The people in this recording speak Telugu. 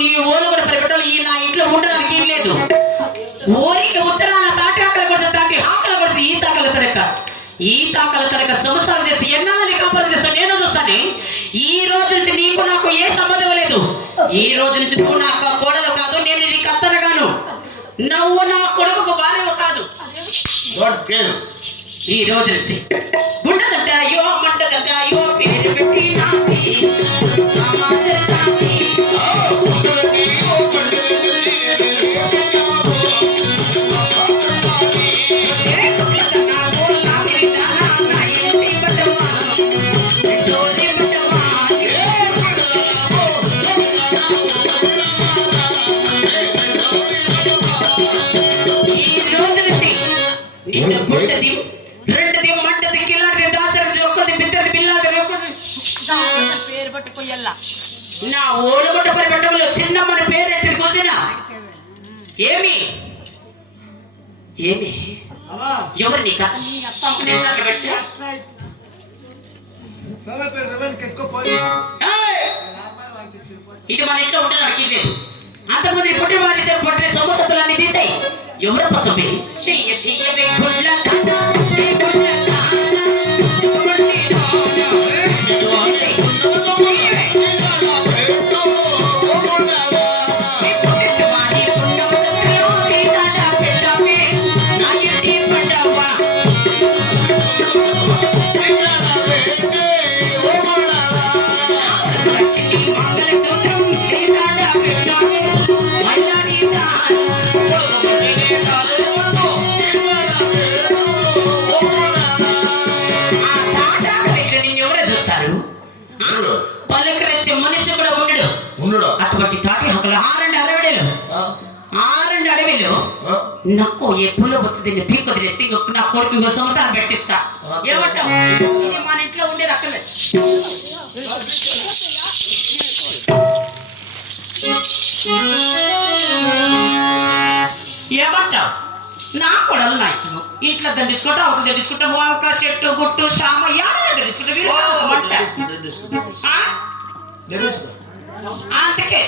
నీ ఓలు కూడా పరిపెట్టాలి. ఈ నా ఇంట్లో ఉండడానికి ఏం లేదు. ఊరికి ఉత్తరాన తాటి ఆకలి కొడుతు తాటి ఆకలి కొడుతు ఈ తాకల తనక సంసారం చేసి ఎన్నాళ్ళని కాపాడు చేస్తా నేను చూస్తాను. ఈ రోజు నుంచి నీకు నాకు ఏ సంబంధం లేదు. ఈ రోజు నుంచి నువ్వు నాకు కోడలు కాదు, నేను నీకు అత్తను గాను, నువ్వు నా కొడుకు భార్య కాదు. ఈ రోజు నుంచి గుండదంటే అయ్యో మండదంటే అయ్యో పేరు పెట్టి నా ఓలుగుడ్డ పరిపెట్టంలో చిన్నమ్మని పేరెట్టి కూర్చున్నా. ఏమి ఏమి ఎవరు నీకు ఇది మన ఇంట్లో ఉంటే నాకు లేదు. అంతకుముందు పుట్టిన సమస్యలన్నీ తీసాయి. ఎవరు పసంది పలకరించే మనిషి కూడా ఉండడు. అటువంటి తాటి హక్కులు ఆరండి అడవిలో నాకు ఎప్పుడో వచ్చి దీన్ని పీక్ వదిలేస్తే నా కొడుకు ఇంకో సంవత్సరాలు పెట్టిస్తా. ఏమంటావు? ఇది మన ఇంట్లో ఉండేది అక్కర్లేదు. ఏమంటావు? నా కొడలు నా ఇష్టము. ఇంట్లో దండించుకుంటా అవుతుంది దండించుకుంటా వంక చెట్టు గుట్టు శామ దండించుకుంటా అందుకే